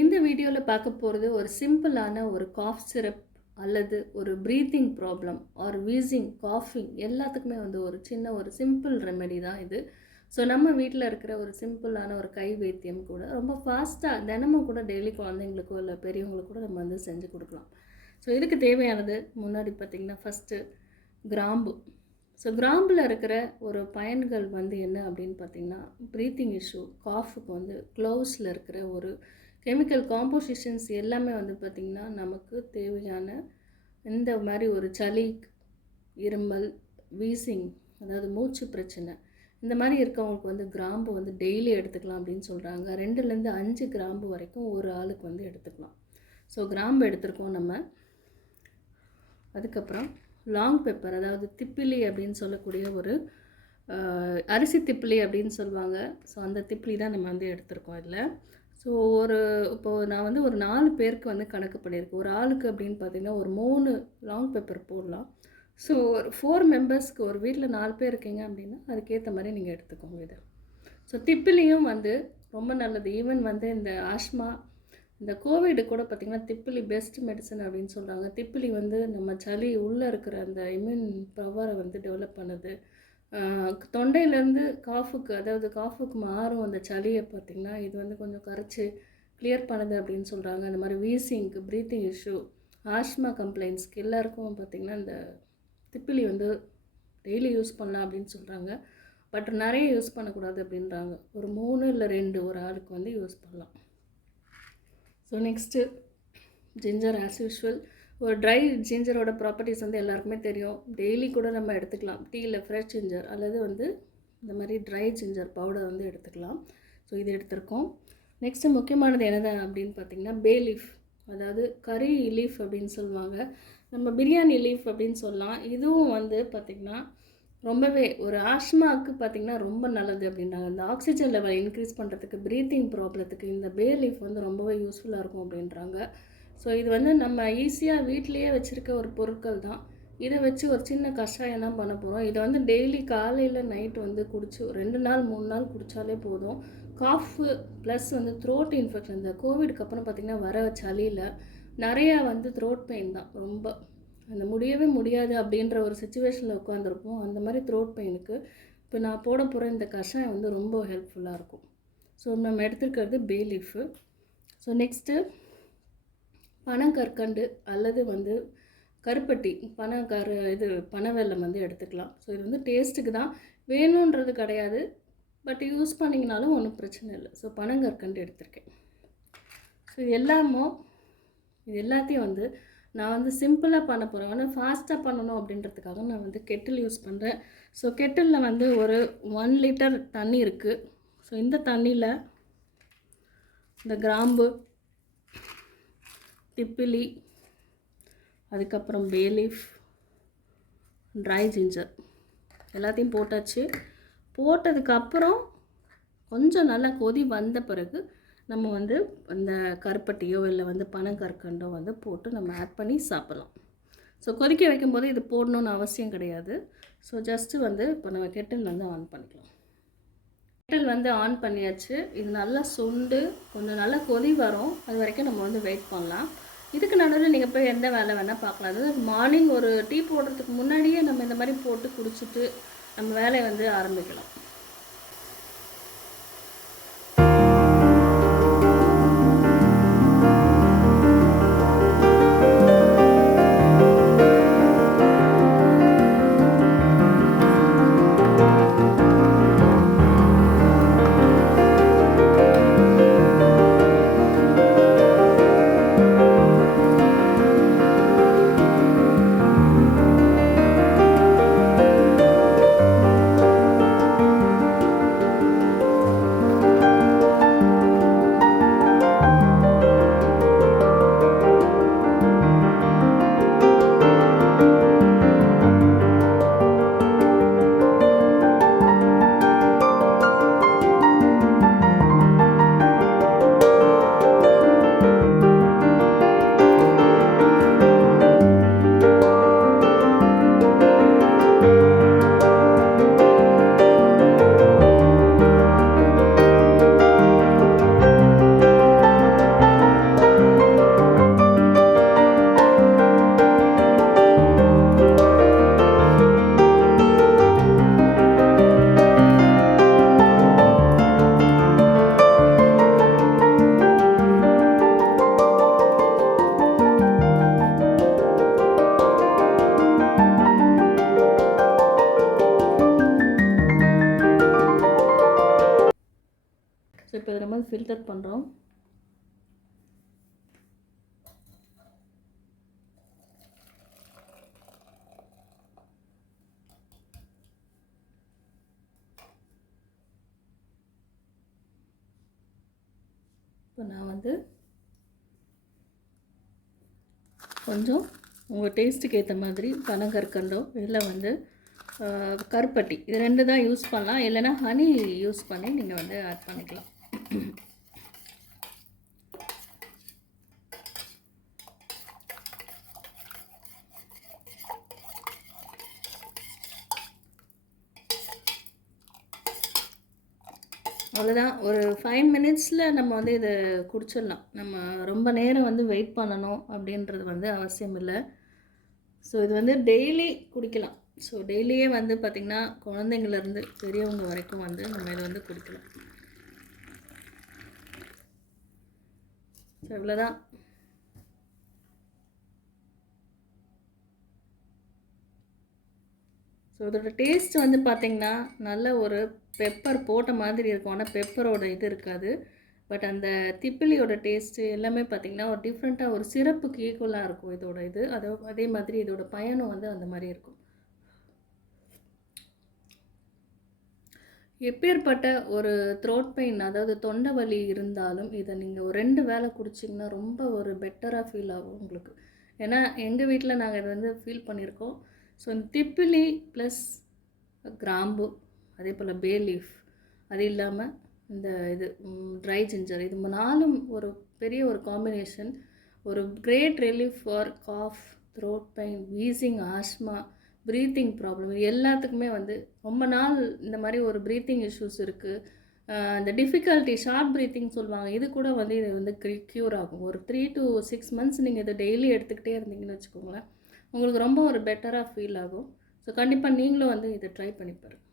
இந்த வீடியோவில் பார்க்க போகிறது ஒரு சிம்பிளான ஒரு காஃப் சிரப் அல்லது ஒரு ப்ரீத்திங் ப்ராப்ளம் ஆர் வீசிங் காஃபிங் எல்லாத்துக்குமே வந்து ஒரு சின்ன ஒரு சிம்பிள் ரெமெடி தான் இது. ஸோ நம்ம வீட்டில் இருக்கிற ஒரு சிம்பிளான ஒரு கை வைத்தியம் கூட ரொம்ப ஃபாஸ்ட்டாக தினமும் கூட டெய்லி குழந்தைங்களுக்கோ இல்லை பெரியவங்களுக்கோ கூட நம்ம வந்து செஞ்சு கொடுக்கலாம். ஸோ இதுக்கு தேவையானது முன்னாடி பார்த்திங்கன்னா ஃபஸ்ட்டு கிராம்பு. ஸோ கிராம்பில் இருக்கிற ஒரு பயன்கள் வந்து என்ன அப்படின்னு பார்த்திங்கன்னா ப்ரீத்திங் இஷ்யூ, காஃபுக்கு வந்து க்ளோவ்ஸில் இருக்கிற ஒரு கெமிக்கல் காம்போசிஷன்ஸ் எல்லாமே வந்து பார்த்திங்கன்னா நமக்கு தேவையான இந்த மாதிரி ஒரு சளி, இருமல், வீசிங் அதாவது மூச்சு பிரச்சனை இந்த மாதிரி இருக்கவங்களுக்கு வந்து கிராம்பு வந்து டெய்லி எடுத்துக்கலாம் அப்படின்னு சொல்கிறாங்க. 2லேருந்து 5 கிராம்பு வரைக்கும் ஒரு ஆளுக்கு வந்து எடுத்துக்கலாம். ஸோ கிராம்பு எடுத்துருக்கோம் நம்ம. அதுக்கப்புறம் லாங் பெப்பர், அதாவது திப்பிலி அப்படின்னு சொல்லக்கூடிய ஒரு அரிசி திப்பிலி அப்படின்னு சொல்லுவாங்க. ஸோ அந்த திப்பிலி தான் நம்ம வந்து எடுத்திருக்கோம் இதில். ஸோ இப்போது நான் வந்து ஒரு 4 பேருக்கு வந்து கணக்கு பண்ணியிருக்கேன். ஒரு ஆளுக்கு அப்படின்னு பார்த்திங்கன்னா ஒரு 3 லாங் பெப்பர் போடலாம். ஸோ ஒரு 4 மெம்பர்ஸ்க்கு, ஒரு வீட்டில் 4 பேர் இருக்கீங்க அப்படின்னா அதுக்கேற்ற மாதிரி நீங்கள் எடுத்துக்கோங்க இதை. ஸோ திப்பிலியும் வந்து ரொம்ப நல்லது. ஈவன் வந்து இந்த ஆஸ்மா, இந்த கோவிடு கூட பார்த்திங்கன்னா திப்பிலி பெஸ்ட் மெடிசன் அப்படின்னு சொல்கிறாங்க. திப்பிலி வந்து நம்ம சளி உள்ளே இருக்கிற அந்த இம்யூன் பவரை வந்து டெவலப் பண்ணுது. தொண்டையிலேருந்து காஃபுக்கு, அதாவது காஃபுக்கு மாறும் அந்த சளியை பார்த்திங்கன்னா இது வந்து கொஞ்சம் கரைச்சி கிளியர் பண்ணுது அப்படின்னு சொல்கிறாங்க. அந்த மாதிரி வீசிங்க்கு, ப்ரீத்திங் இஷ்யூ, ஆஸ்மா கம்ப்ளைண்ட்ஸ்க்கு எல்லாருக்கும் பார்த்திங்கன்னா இந்த திப்பிலி வந்து டெய்லி யூஸ் பண்ணலாம் அப்படின்னு சொல்கிறாங்க. பட் நிறைய யூஸ் பண்ணக்கூடாது அப்படின்றாங்க. ஒரு 3 இல்லை 2 ஒரு ஆளுக்கு வந்து யூஸ் பண்ணலாம். So next ginger. As usual ஒரு ட்ரை ஜிஞ்சரோட ப்ராப்பர்ட்டிஸ் வந்து எல்லாருக்குமே தெரியும். டெய்லி கூட நம்ம எடுத்துக்கலாம். டீயில் ஃப்ரெஷ் ஜிஞ்சர் அல்லது வந்து இந்த மாதிரி ட்ரை ஜிஞ்சர் பவுடர் வந்து எடுத்துக்கலாம். ஸோ இது எடுத்திருக்கோம். நெக்ஸ்ட்டு முக்கியமானது என்னது அப்படின்னு பார்த்திங்கன்னா பே லீஃப், அதாவது கறி லீஃப் அப்படின்னு சொல்லுவாங்க. நம்ம பிரியாணி லீஃப் அப்படின்னு சொல்லலாம். இதுவும் வந்து பார்த்திங்கன்னா ரொம்பவே ஒரு ஆஸ்மாவுக்கு பார்த்திங்கன்னா ரொம்ப நல்லது அப்படின்றாங்க. இந்த ஆக்சிஜன் லெவல் இன்க்ரீஸ் பண்ணுறதுக்கு, ப்ரீத்திங் ப்ராப்ளத்துக்கு இந்த பே லீஃப் வந்து ரொம்பவே யூஸ்ஃபுல்லாக இருக்கும் அப்படின்றாங்க. ஸோ இது வந்து நம்ம ஈஸியாக வீட்லேயே வச்சுருக்க ஒரு பொருட்கள் தான். இதை வச்சு ஒரு சின்ன கஷாயம் தான் பண்ண போகிறோம். இதை வந்து டெய்லி காலையில் நைட்டு வந்து குடிச்சு 2 நாள் 3 நாள் குடித்தாலே போதும். காஃபு ப்ளஸ் வந்து த்ரோட் இன்ஃபெக்ஷன், இந்த கோவிடுக்கு அப்புறம் பார்த்திங்கன்னா வர சளியில் நிறையா வந்து த்ரோட் பெயின் தான். ரொம்ப அந்த முடியவே முடியாது அப்படின்ற ஒரு சுச்சுவேஷனில் உட்காந்துருப்போம். அந்த மாதிரி த்ரோட் பெயினுக்கு இப்போ நான் போட போகிற இந்த கஷாயம் வந்து ரொம்ப ஹெல்ப்ஃபுல்லாக இருக்கும். ஸோ நம்ம எடுத்துருக்கிறது பே லீஃபு. ஸோ நெக்ஸ்ட்டு பனங்கற்கண்டு அல்லது வந்து கருப்பட்டி, பனவெல்லம் வந்து எடுத்துக்கலாம். ஸோ இது வந்து டேஸ்ட்டுக்கு தான், வேணுன்றது கிடையாது. பட் யூஸ் பண்ணிங்கனாலும் ஒன்றும் பிரச்சனை இல்லை. ஸோ பனங்கற்கண்டு எடுத்திருக்கேன். ஸோ இது எல்லாத்தையும் வந்து நான் வந்து சிம்பிளாக பண்ண போகிறேன். ஆனால் ஃபாஸ்ட்டாக பண்ணணும் அப்படின்றதுக்காக நான் வந்து கெட்டில் யூஸ் பண்ணுறேன். ஸோ கெட்டிலில் வந்து ஒரு 1 லிட்டர் தண்ணி இருக்குது. ஸோ இந்த தண்ணியில் இந்த கிராம்பு, திப்பிலி, அதுக்கப்புறம் பே லீஃப், ட்ரை ஜிஞ்சர் எல்லாத்தையும் போட்டாச்சு. போட்டதுக்கப்புறம் கொஞ்சம் நல்லா கொதி வந்த பிறகு நம்ம வந்து அந்த கருப்பட்டியோ இல்லை வந்து பனங்கற்கண்டோ வந்து போட்டு நம்ம ஆட் பண்ணி சாப்பிட்லாம். ஸோ கொதிக்க வைக்கும்போது இது போடணுன்னு அவசியம் கிடையாது. ஸோ ஜஸ்ட்டு வந்து இப்போ நம்ம கெட்டில் வந்து ஆன் பண்ணிக்கலாம். கெட்டில் வந்து ஆன் பண்ணியாச்சு. இது நல்லா சுண்டு கொஞ்சம் நல்லா கொதி வரும். அது வரைக்கும் நம்ம வந்து வெயிட் பண்ணலாம். இதுக்கு நடுவில் நீங்கள் போய் எந்த வேலை வேணால் பார்க்கலாம். அதாவது மார்னிங் ஒரு டீ போடுறதுக்கு முன்னாடியே நம்ம இந்த மாதிரி போட்டு குடிச்சிட்டு நம்ம வேலையை வந்து ஆரம்பிக்கலாம். இப்போ இதை நம்ம ஃபில்டர் பண்ணுறோம். இப்போ நான் வந்து கொஞ்சம் உங்கள் டேஸ்ட்டுக்கு ஏற்ற மாதிரி பனங்கற்கண்டோ இல்லை வந்து கருப்பட்டி இது 2 தான் யூஸ் பண்ணலாம். இல்லைன்னா ஹனி யூஸ் பண்ணி நீங்கள் வந்து ஆட் பண்ணிக்கலாம். அவ்வளோதான். ஒரு 5 மினிட்ஸில் நம்ம வந்து இதை குடிச்சிடலாம். நம்ம ரொம்ப நேரம் வந்து வெயிட் பண்ணணும் அப்படின்றது வந்து அவசியம் இல்லை. ஸோ இது வந்து டெய்லி குடிக்கலாம். ஸோ டெய்லியே வந்து பார்த்திங்கன்னா குழந்தைங்கள்லேருந்து பெரியவங்க வரைக்கும் வந்து நம்ம இதை வந்து குடிக்கலாம். ஸோ இவ்வளோதான். ஸோ இதோட டேஸ்ட் வந்து பார்த்திங்கன்னா நல்ல ஒரு பெப்பர் போட்ட மாதிரி இருக்கும். ஆனால் பெப்பரோட இது இருக்காது. பட் அந்த திப்பிலியோட டேஸ்ட்டு எல்லாமே பார்த்திங்கன்னா ஒரு டிஃப்ரெண்ட்டாக ஒரு சிரப்புக்கு ஈக்குவலாக இருக்கும் இதோட இது. அதே மாதிரி இதோட பயனும் வந்து அந்த மாதிரி இருக்கும். எப்பேற்பட்ட ஒரு த்ரோட் பெயின் அதாவது தொண்டை வலி இருந்தாலும் இதை நீங்கள் ஒரு 2 வேளை குடிச்சிங்கன்னா ரொம்ப ஒரு பெட்டராக ஃபீல் ஆகும் உங்களுக்கு. ஏன்னா எங்கள் வீட்டில் நாங்கள் இதை வந்து ஃபீல் பண்ணியிருக்கோம். ஸோ இந்த திப்பிலி ப்ளஸ் கிராம்பு அதே போல் பே லீஃப் அது இல்லாமல் இந்த இது ட்ரை ஜிஞ்சர் இது 4ம் ஒரு பெரிய ஒரு காம்பினேஷன். ஒரு great relief for cough, throat pain, wheezing, asthma, breathing problem இது எல்லாத்துக்குமே வந்து ரொம்ப நாள் இந்த மாதிரி ஒரு ப்ரீத்திங் இஷ்யூஸ் இருக்குது. அந்த டிஃபிகல்ட்டி ஷார்ட் ப்ரீத்திங் சொல்லுவாங்க. இது கூட வந்து இது வந்து க்யூர் ஆகும். ஒரு 3 to 6 months நீங்கள் இதை டெய்லி எடுத்துக்கிட்டே இருந்தீங்கன்னு வச்சுக்கோங்களேன், உங்களுக்கு ரொம்ப ஒரு பெட்டராக ஃபீல் ஆகும். ஸோ கண்டிப்பாக நீங்களும் வந்து இதை ட்ரை பண்ணி பாருங்கள்.